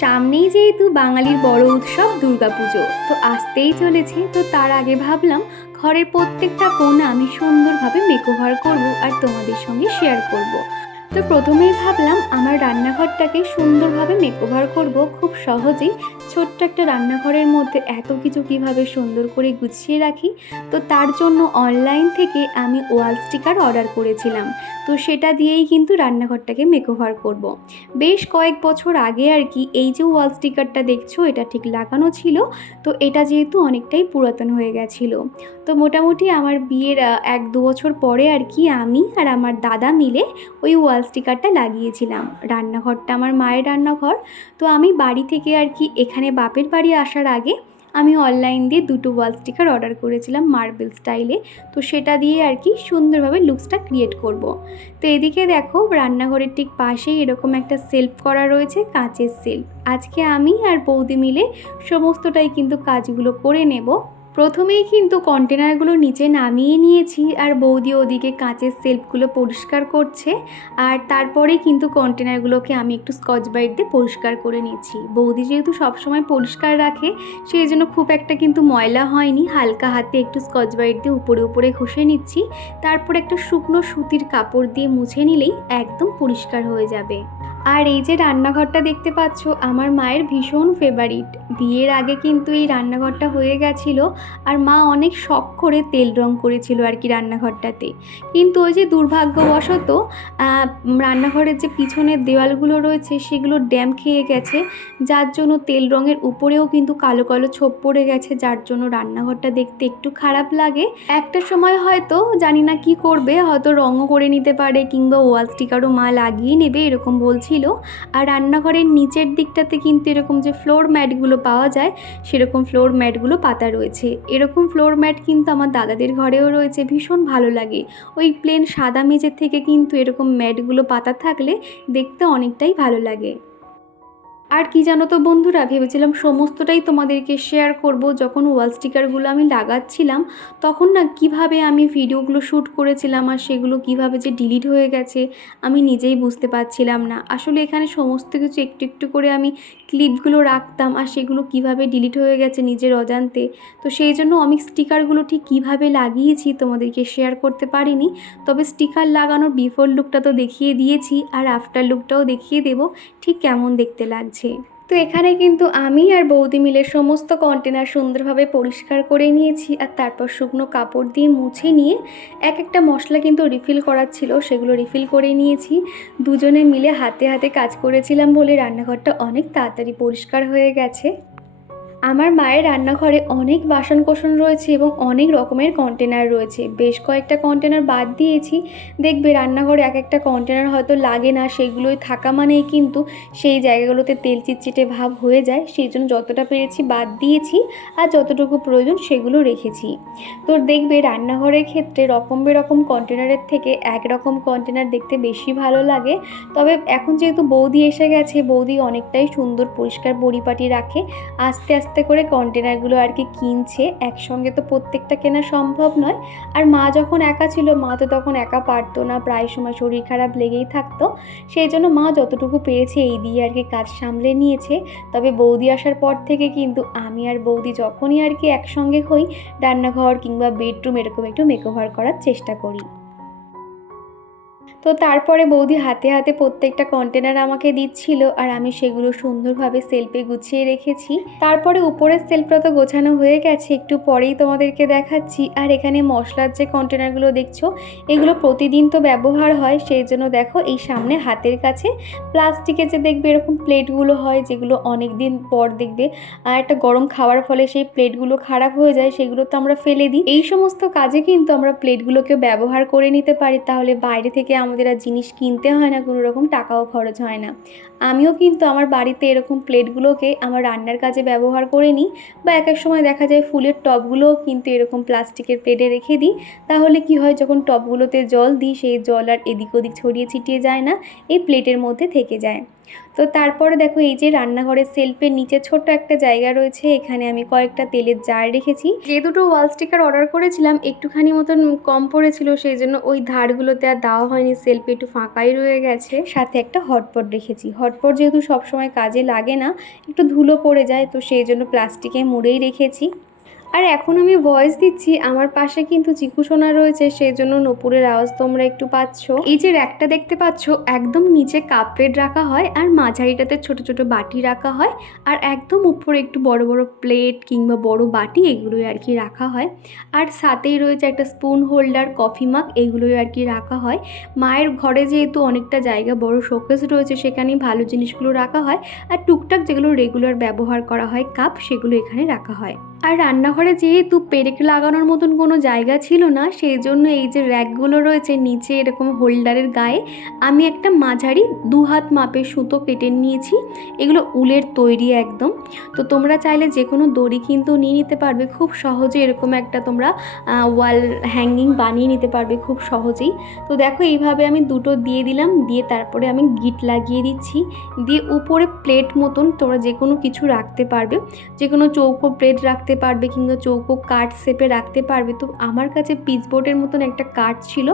সামনেই যেহেতু বাঙালির বড় উৎসব দুর্গাপুজো, তো আসতেই চলেছে তো তার আগে ভাবলাম, ঘরের প্রত্যেকটা কোণা আমি সুন্দরভাবে মেকওভার করব আর তোমাদের সঙ্গে শেয়ার করব। তো প্রথমেই ভাবলাম, আমার রান্নাঘরটাকে সুন্দরভাবে মেকওভার করব, খুব সহজেই ছোট্ট একটা রান্নাঘরের মধ্যে এত কিছু কীভাবে সুন্দর করে গুছিয়ে রাখি, তো তার জন্য অনলাইন থেকে আমি ওয়াল স্টিকার অর্ডার করেছিলাম। তো সেটা দিয়েই কিন্তু রান্নাঘরটাকে মেকওভার করব। বেশ কয়েক বছর আগে আর কি এই যে ওয়াল স্টিকারটা দেখছ, এটা ঠিক লাগানো ছিল, তো এটা যেহেতু অনেকটাই পুরাতন হয়ে গেছিল। তো মোটামুটি আমার বিয়ের এক দু বছর পরে আর কি আমি আর আমার দাদা মিলে ওই ওয়াল স্টিকারটা লাগিয়েছিলাম। রান্নাঘরটা আমার মায়ের রান্নাঘর। তো আমি বাড়ি থেকে আর কি এখানে বাপের বাড়ি আসার আগে আমি অনলাইন দিয়ে দুটো ওয়াল স্টিকার অর্ডার করেছিলাম মার্বেল স্টাইলে তো সেটা দিয়ে আর কি সুন্দরভাবে লুকসটা ক্রিয়েট করব। তো এদিকে দেখো রান্নাঘরের ঠিক পাশেই এরকম একটা সেলফ করা রয়েছে, কাঁচের সেলফ আজকে আমি আর বৌদি মিলে সমস্তটাই কিন্তু কাজগুলো করে নেব। প্রথমেই কিন্তু কন্টেনারগুলো নিচে নামিয়ে নিয়েছি আর বৌদি ওদিকে কাঁচের সেলফগুলো পরিষ্কার করছে আর তারপরে কিন্তু কন্টেনারগুলোকে আমি একটু স্কচ ব্রাইট দিয়ে পরিষ্কার করে নিচ্ছি বৌদি যেহেতু সবসময় পরিষ্কার রাখে, সেই জন্য খুব একটা কিন্তু ময়লা হয়নি। হালকা হাতে একটু স্কচ ব্রাইট দিয়ে উপরে উপরে ঘষে নিচ্ছি। তারপর একটা শুকনো সুতির কাপড় দিয়ে মুছে নিলেই একদম পরিষ্কার হয়ে যাবে। আর এই যে রান্নাঘরটা দেখতে পাচ্ছ, আমার মায়ের ভীষণ ফেভারিট বিয়ের আগে কিন্তু এই রান্নাঘরটা হয়ে গেছিল আর মা অনেক শখ করে তেল রং করেছিল আর কি রান্নাঘরটাতে। কিন্তু ওই যে দুর্ভাগ্যবশত রান্নাঘরের যে পিছনের দেওয়ালগুলো রয়েছে সেগুলো ড্যাম খেয়ে গেছে, যার জন্য তেল রঙের উপরেও কিন্তু কালো কালো ছোপ পড়ে গেছে, যার জন্য রান্নাঘরটা দেখতে একটু খারাপ লাগে। একটা সময় হয়তো, জানি না কি করবে, হয়তো রঙও করে নিতে পারে, কিংবা ওয়াল স্টিকারও মা লাগিয়ে নেবে, এরকম বলছিল আর রান্নাঘরের নিচের দিকটাতে কিন্তু এরকম যে ফ্লোর ম্যাটগুলো পাওয়া যায়, সেরকম ফ্লোর ম্যাটগুলো পাতা রয়েছে। এরকম ফ্লোর ম্যাট কিন্তু আমার দাদাদের ঘরেও রয়েছে, ভীষণ ভালো লাগে। ওই প্লেন সাদা মেঝের থেকে কিন্তু এরকম ম্যাটগুলো পাতা থাকলে দেখতে অনেকটাই ভালো লাগে। আর কি জানো তো বন্ধুরা, ভেবেছিলাম সমস্তটাই তোমাদেরকে শেয়ার করব। যখন ওয়াল স্টিকারগুলো আমি লাগাচ্ছিলাম, তখন না কীভাবে আমি ভিডিওগুলো শ্যুট করেছিলাম আর সেগুলো কীভাবে যে ডিলিট হয়ে গেছে, আমি নিজেই বুঝতে পারছিলাম না। আসলে এখানে সমস্ত কিছু একটু একটু করে আমি ক্লিপগুলো রাখতাম আর সেগুলো কীভাবে ডিলিট হয়ে গেছে নিজের অজান্তে। তো সেই জন্য আমি স্টিকারগুলো ঠিক কীভাবে লাগিয়েছি তোমাদেরকে শেয়ার করতে পারিনি, তবে স্টিকার লাগানোর বিফোর লুকটা তো দেখিয়ে দিয়েছি আর আফটার লুকটাও দেখিয়ে দেবো, ঠিক কেমন দেখতে লাগছে। তো এখানে কিন্তু আমি আর বৌদি মিলে সমস্ত কন্টেনার সুন্দরভাবে পরিষ্কার করে নিয়েছি আর তারপর শুকনো কাপড় দিয়ে মুছে নিয়ে এক একটা মশলা কিন্তু রিফিল করার ছিল, সেগুলো রিফিল করে নিয়েছি। দুজনে মিলে হাতে হাতে কাজ করেছিলাম বলে রান্নাঘরটা অনেক তাড়াতাড়ি পরিষ্কার হয়ে গেছে। আমার মায়ের রান্নাঘরে অনেক বাসন কোসন রয়েছে এবং অনেক রকমের কন্টেনার রয়েছে। বেশ কয়েকটা কন্টেনার বাদ দিয়েছি। দেখবে রান্নাঘরে এক একটা কন্টেনার হয়তো লাগে না, সেগুলোই থাকা মানেই কিন্তু সেই জায়গাগুলোতে তেল চিটচিটে ভাব হয়ে যায়। সেই জন্য যতটা পেরেছি বাদ দিয়েছি আর যতটুকু প্রয়োজন সেগুলো রেখেছি। তো দেখবে রান্নাঘরের ক্ষেত্রে রকম বেরকম কন্টেনারের থেকে একরকম কন্টেনার দেখতে বেশি ভালো লাগে। তবে এখন যেহেতু বৌদি এসে গেছে, বৌদি অনেকটাই সুন্দর পরিষ্কার পরিপাটি রাখে। আস্তে আস্তে করে কন্টেনারগুলো আর কি কিনছে। একসঙ্গে তো প্রত্যেকটা কেনা সম্ভব নয়। আর মা যখন একা ছিল, মা তো তখন একা পারতো না, প্রায় সময় শরীর খারাপ লেগেই থাকতো। সেই জন্য মা যতটুকু পেরেছে এই দিয়ে আর কি কাজ সামলে নিয়েছে। তবে বৌদি আসার পর থেকে কিন্তু আমি আর বৌদি যখনই আর কি একসঙ্গে হই, রান্নাঘর কিংবা বেডরুম এরকম একটু মেকওভার করার চেষ্টা করি। তো তারপরে বৌদি হাতে হাতে প্রত্যেকটা কন্টেনার আমাকে দিচ্ছিল আর আমি সেগুলো সুন্দরভাবে সেলফে গুছিয়ে রেখেছি। তারপরে উপরের সেলফটা তো গোছানো হয়ে গেছে, একটু পরেই তোমাদেরকে দেখাচ্ছি। আর এখানে মশলার যে কন্টেনারগুলো দেখছ, এগুলো প্রতিদিন তো ব্যবহার হয়, সেই জন্য দেখো এই সামনে হাতের কাছে প্লাস্টিকের যে দেখবে এরকম প্লেটগুলো হয়, যেগুলো অনেক দিন পর দেখবে। আর একটা গরম খাওয়ার ফলে সেই প্লেটগুলো খারাপ হয়ে যায়, সেগুলো তো আমরা ফেলে দিই। এই সমস্ত কাজে কিন্তু আমরা প্লেটগুলোকে ব্যবহার করে নিতে পারি, তাহলে বাইরে থেকে আমাদের আর জিনিস কিনতে হয় না, কোনো রকম টাকাও খরচ হয় না। আমিও কিন্তু আমার বাড়িতে এরকম প্লেটগুলোকে আমার রান্নার কাজে ব্যবহার করে নিই বা এক এক সময় দেখা যায় ফুলের টবগুলোও কিন্তু এরকম প্লাস্টিকের প্লেটে রেখে দিই। তাহলে কি হয়, যখন টবগুলোতে জল দিই, সেই জল আর এদিক ওদিক ছড়িয়ে ছিটিয়ে যায় না, এই প্লেটের মধ্যে থেকে যায়। তো তারপরে দেখো এই যে রান্নাঘরের সেলফের নিচে ছোট্ট একটা জায়গা রয়েছে, এখানে আমি কয়েকটা তেলের জার রেখেছি। যে দুটো ওয়াল স্টিকার অর্ডার করেছিলাম, একটুখানি মতন কম পড়েছিল, সেই জন্য ওই ধারগুলোতে আর দেওয়া হয়নি সেলফে একটু ফাঁকাই রয়ে গেছে। সাথে একটা হটপট রেখেছি। হটপট যেহেতু সবসময় কাজে লাগে না, একটু ধুলো পড়ে যায়, তো সেই জন্য প্লাস্টিকে মুড়েই রেখেছি। আর এখন আমি ভয়েস দিচ্ছি, আমার পাশে কিন্তু চিকু সোনা রয়েছে সেই জন্য নপুরের আওয়াজ তোমরা একটু পাচ্ছ। এই যে র্যাকটা দেখতে পাচ্ছ, একদম নিচে কাপ প্লেট রাখা হয় আর মাঝারিটাতে ছোট ছোট বাটি রাখা হয় আর একদম উপরে একটু বড় বড় প্লেট কিংবা বড় বাটি এগুলোই আর কি রাখা হয়। আর সাথেই রয়েছে একটা স্পুন হোল্ডার কফি মাগ এগুলোই আর কি রাখা হয়। মায়ের ঘরে যেহেতু অনেকটা জায়গা, বড় শোকেস রয়েছে, সেখানেই ভালো জিনিসগুলো রাখা হয়। আর টুকটাক যেগুলো রেগুলার ব্যবহার করা হয় কাপ সেগুলো এখানে রাখা হয়। আর রান্নাঘরে যেহেতু পেরেক লাগানোর মতন কোনো জায়গা ছিল না, সেই জন্য এই যে র্যাকগুলো রয়েছে নিচে এরকম হোল্ডারের গায়ে, আমি একটা মাঝারি দু হাত মাপের সুতো কেটে নিয়েছি। এগুলো উলের তৈরি একদম। তো তোমরা চাইলে যে কোনো দড়ি কিন্তু নিয়ে নিতে পারবে, খুব সহজে এরকম একটা তোমরা ওয়াল হ্যাঙ্গিং বানিয়ে নিতে পারবে খুব সহজেই। তো দেখো এইভাবে আমি দুটো দিয়ে দিলাম, দিয়ে তারপরে আমি গিট লাগিয়ে দিচ্ছি। দিয়ে উপরে প্লেট মতন তোমরা যে কোনো কিছু রাখতে পারবে। যে কোনো চৌকো প্লেট রাখতে পারবে কিংবা চৌকো কাঠ শেপে রাখতে পারবে। তো আমার কাছে পিচবোর্ডের মতন একটা কাঠ ছিল।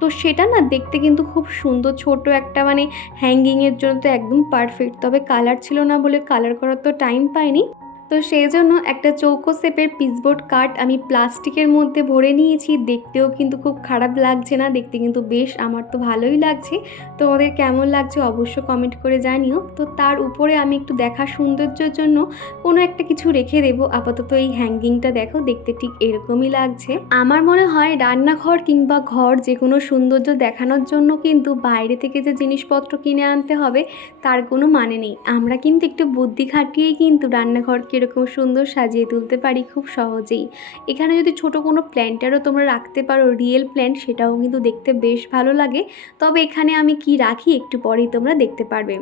তো সেটা না দেখতে কিন্তু খুব সুন্দর, ছোট একটা মানে হ্যাঙ্গিংয়ের জন্য তো একদম পারফেক্ট তবে কালার ছিল না বলে কালার করার তো টাইম পাইনি। তো সেই জন্য একটা চৌকো শেপের পিসবোর্ড কাঠ আমি প্লাস্টিকের মধ্যে ভরে নিয়েছি। দেখতেও কিন্তু খুব খারাপ লাগছে না, দেখতে কিন্তু বেশ, আমার তো ভালোই লাগছে। তোমাদের কেমন লাগছে অবশ্য কমেন্ট করে জানিও। তো তার উপরে আমি একটু দেখা সৌন্দর্যের জন্য কোনো একটা কিছু রেখে দেবো। আপাতত এই হ্যাঙ্গিংটা দেখো, দেখতে ঠিক এরকমই লাগছে। আমার মনে হয় রান্নাঘর কিংবা ঘর যে কোনো সৌন্দর্য দেখানোর জন্য কিন্তু বাইরে থেকে যে জিনিসপত্র কিনে আনতে হবে, তার কোনো মানে নেই। আমরা কিন্তু একটু বুদ্ধি খাটিয়েই কিন্তু রান্নাঘরকে এরকম সুন্দর সাজিয়ে তুলতে পারি খুব সহজেই। এখানে যদি ছোট কোনো প্ল্যান্টারও তোমরা রাখতে পারো রিয়েল প্ল্যান্ট সেটাও কিন্তু দেখতে বেশ ভালো লাগে। তবে এখানে আমি কি রাখি একটু পরেই তোমরা দেখতে পারবে।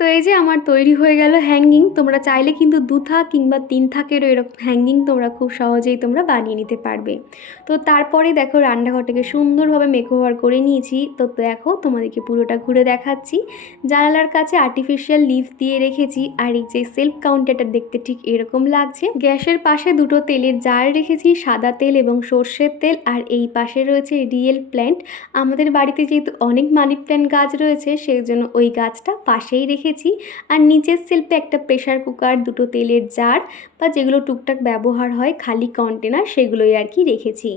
তো এই যে আমার তৈরি হয়ে গেল হ্যাঙ্গিং তোমরা চাইলে কিন্তু দু থাক কিংবা তিন থাকেরও এরকম হ্যাঙ্গিং তোমরা খুব সহজেই তোমরা বানিয়ে নিতে পারবে। তো তারপরে দেখো রান্নাঘরটাকে সুন্দরভাবে মেকওভার করে নিয়েছি। তো দেখো তোমাদেরকে পুরোটা ঘুরে দেখাচ্ছি। জানালার কাছে আর্টিফিশিয়াল লিফ দিয়ে রেখেছি আর এই যে সেলফ কাউন্টারটা দেখতে ঠিক এরকম লাগছে। গ্যাসের পাশে দুটো তেলের জার রেখেছি, সাদা তেল এবং সর্ষের তেল আর এই পাশে রয়েছে রিয়েল প্ল্যান্ট আমাদের বাড়িতে যেহেতু অনেক মানি প্ল্যান্ট গাছ রয়েছে, সেই জন্য ওই গাছটা পাশেই রেখেছি। আর নিচের শিল্পে একটা প্রেশার কুকার দুটো তেলের জার বা যেগুলো টুকটাক ব্যবহার হয় খালি কন্টেনার সেগুলোই আর কি রেখেছি।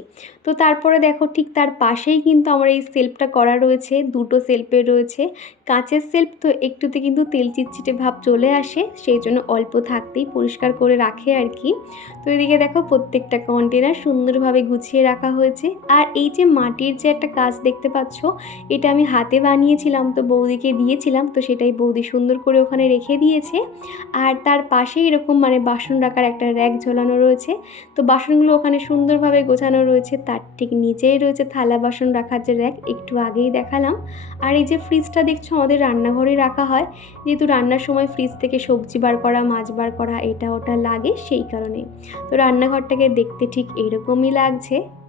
তো তারপরে দেখো ঠিক তার পাশেই কিন্তু আমার এই সেলফটা করা রয়েছে, দুটো সেলফে রয়েছে। কাঁচের সেলফ তো একটুতে কিন্তু তেল চিটচিটে ভাব চলে আসে, সেই জন্য অল্প থাকতেই পরিষ্কার করে রাখে আর কি। তো এদিকে দেখো প্রত্যেকটা কন্টেনার সুন্দরভাবে গুছিয়ে রাখা হয়েছে। আর এই যে মাটির যে একটা কাজ দেখতে পাচ্ছ, এটা আমি হাতে বানিয়েছিলাম, তো বৌদিকে দিয়েছিলাম, তো সেটাই বৌদি সুন্দর করে ওখানে রেখে দিয়েছে। আর তার পাশেই এরকম মানে বাসন রাখার একটা র্যাক ঝোলানো রয়েছে। তো বাসনগুলো ওখানে সুন্দরভাবে গোছানো রয়েছে। তার ঠিক নিচেই রয়েছে থালা বাসন রাখার যে র্যাক, একটু আগেই দেখালাম। আর এই যে ফ্রিজটা দেখছ, আমাদের রান্নাঘরে রাখা হয়। যেহেতু রান্নার সময় ফ্রিজ থেকে সবজি বার করা, মাছ বার করা, এটা ওটা লাগে সেই কারণে। তো রান্নাঘরটাকে দেখতে ঠিক এরকমই লাগছে।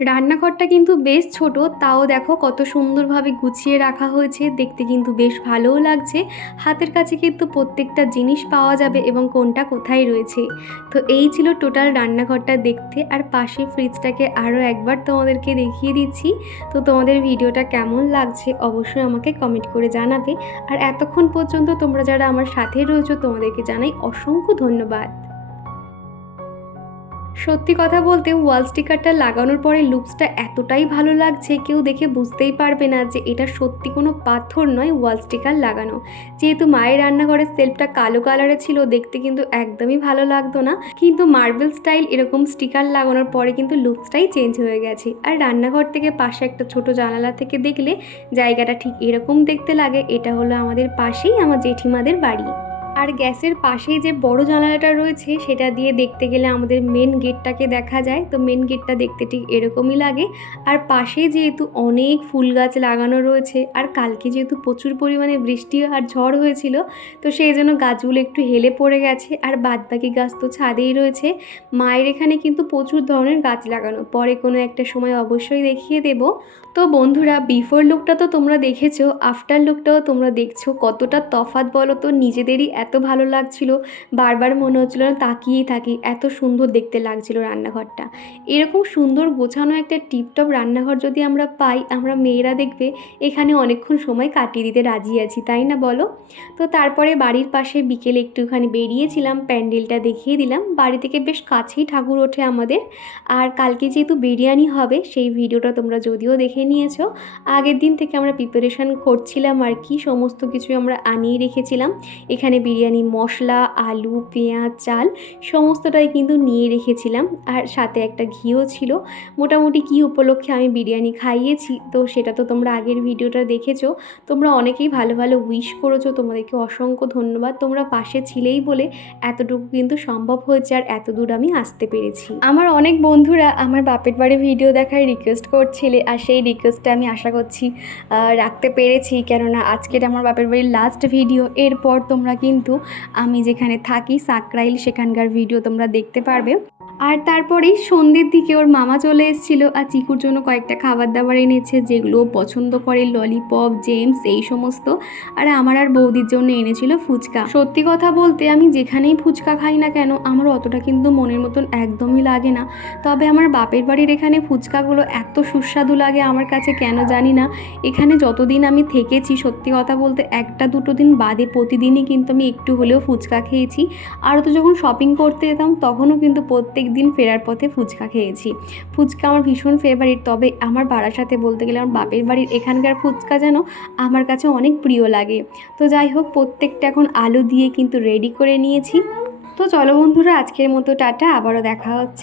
রান্নাঘরটা কিন্তু বেশ ছোট, তাও দেখো কত সুন্দরভাবে গুছিয়ে রাখা হয়েছে, দেখতে কিন্তু বেশ ভালোও লাগছে। হাতের কাছে কিন্তু প্রত্যেকটা জিনিস পাওয়া যাবে এবং কোনটা কোথায় রয়েছে। তো এই ছিল টোটাল রান্নাঘরটা দেখতে, আর পাশে ফ্রিজটাকে আরও একবার তোমাদেরকে দেখিয়ে দিচ্ছি। তো তোমাদের ভিডিওটা কেমন লাগছে অবশ্যই আমাকে কমেন্ট করে জানাবে। আর এতক্ষণ পর্যন্ত তোমরা যারা আমার সাথে রয়েছো, তোমাদেরকে জানাই অসংখ্য ধন্যবাদ। সত্যি কথা বলতে ওয়াল স্টিকারটা লাগানোর পরে লুকসটা এতটাই ভালো লাগছে, কেউ দেখে বুঝতেই পারবে না যে এটা সত্যি কোনো পাথর নয় ওয়াল স্টিকার লাগানো। যেহেতু মায়ের রান্নাঘরের সেলফটা কালো কালারে ছিল, দেখতে কিন্তু একদমই ভালো লাগতো না। কিন্তু মার্বেল স্টাইল এরকম স্টিকার লাগানোর পরে কিন্তু লুকসটাই চেঞ্জ হয়ে গেছে। আর রান্নাঘর থেকে পাশে একটা ছোট জানালা থেকে দেখলে জায়গাটা ঠিক এরকম দেখতে লাগে, এটা হলো আমাদের পাশেই আমার জেঠিমাদের বাড়ি। আর গ্যাসের পাশেই যে বড় জানালাটা রয়েছে, সেটা দিয়ে দেখতে গেলে আমাদের মেন গেটটাকে দেখা যায়। তো মেন গেটটা দেখতে ঠিক এরকমই লাগে। আর পাশে যেহেতু অনেক ফুল গাছ লাগানো রয়েছে, আর কালকে যেহেতু প্রচুর পরিমাণে বৃষ্টি আর ঝড় হয়েছিল, তো সেই জন্য গাছগুলো একটু হেলে পড়ে গেছে। আর বাদবাকি গাছ তো ছাদেই রয়েছে। মায়ের এখানে কিন্তু প্রচুর ধরনের গাছ লাগানো। পরে কোনো একটা সময় অবশ্যই দেখিয়ে দেব। তো বন্ধুরা বিফোর লুকটা তো তোমরা দেখেছ আফটার লুকটাও তোমরা দেখছ। কতটা তফাৎ বলো তো, নিজেদেরই এত ভালো লাগছিল, বারবার মনে হচ্ছিল না তাকিয়েই থাকি, এত সুন্দর দেখতে লাগছিল রান্নাঘরটা। এরকম সুন্দর গোছানো একটা টিপটপ রান্নাঘর যদি আমরা পাই, আমরা মেয়েরা দেখবে এখানে অনেকক্ষণ সময় কাটিয়ে দিতে রাজি আছি, তাই না বলো? তো তারপরে বাড়ির পাশে বিকেলে একটুখানি বেরিয়েছিলাম, প্যান্ডেলটা দেখিয়ে দিলাম। বাড়ি থেকে বেশ কাছেই ঠাকুর ওঠে আমাদের। আর কালকে যেহেতু বিরিয়ানি হবে, সেই ভিডিওটা তোমরা যদিও দেখে নিয়েছো, আগের দিন থেকে আমরা প্রিপারেশান করছিলাম আর কি, সমস্ত কিছু আমরা আনিয়ে রেখেছিলাম। এখানে বিরিয়ানি, মশলা, আলু, পেঁয়াজ, চাল সমস্তটাই কিন্তু নিয়ে রেখেছিলাম। আর সাথে একটা ঘিও ছিল। মোটামুটি কী উপলক্ষে আমি বিরিয়ানি খাইয়েছি, তো সেটা তো তোমরা আগের ভিডিওটা দেখেছ। তোমরা অনেকেই ভালো ভালো উইশ করেছ, তোমাদেরকে অসংখ্য ধন্যবাদ। তোমরা পাশে ছিলেই বলে এতটুকু কিন্তু সম্ভব হয়েছে আর এত দূর আমি আসতে পেরেছি। আমার অনেক বন্ধুরা আমার বাপের বাড়ি ভিডিও দেখার রিকোয়েস্ট করছিলে আর সেই রিকোয়েস্টটা আমি আশা করছি রাখতে পেরেছি। কেননা আজকের আমার বাপের বাড়ির লাস্ট ভিডিও এরপর তোমরা কিন্তু আমি যেখানে থাকি সাকরাইল সেখানকার ভিডিও তোমরা দেখতে পারবে। আর তারপরেই সন্ধ্যের দিকে ওর মামা চলে এসেছিল আর চিকুর জন্য কয়েকটা খাবার দাবার এনেছে, যেগুলো পছন্দ করে ললিপপ জেমস এই সমস্ত। আর আমার আর বৌদির জন্য এনেছিল ফুচকা। সত্যি কথা বলতে আমি যেখানেই ফুচকা খাই না কেন, আমার অতটা কিন্তু মনের মতন একদমই লাগে না। তবে আমার বাপের বাড়ির এখানে ফুচকাগুলো এত সুস্বাদু লাগে আমার কাছে কেন জানি না। এখানে যতদিন আমি থেকেছি, সত্যি কথা বলতে একটা দুটো দিন বাদে প্রতিদিনই কিন্তু আমি একটু হলেও ফুচকা খেয়েছি। আর তো যখন শপিং করতে যেতাম, তখনও কিন্তু প্রত্যেক দিন ফেরার পথে ফুচকা খেয়েছি। ফুচকা আমার ভীষণ ফেভারিট তবে আমার বাড়ার সাথে বলতে গেলে আমার বাপের বাড়ির এখানকার ফুচকা যেন আমার কাছে অনেক প্রিয় লাগে। তো যাই হোক, প্রত্যেকটা এখন আলু দিয়ে কিন্তু রেডি করে নিয়েছি। তো চলো বন্ধুরা, আজকের মতো টাটা, আবারও দেখা হচ্ছে।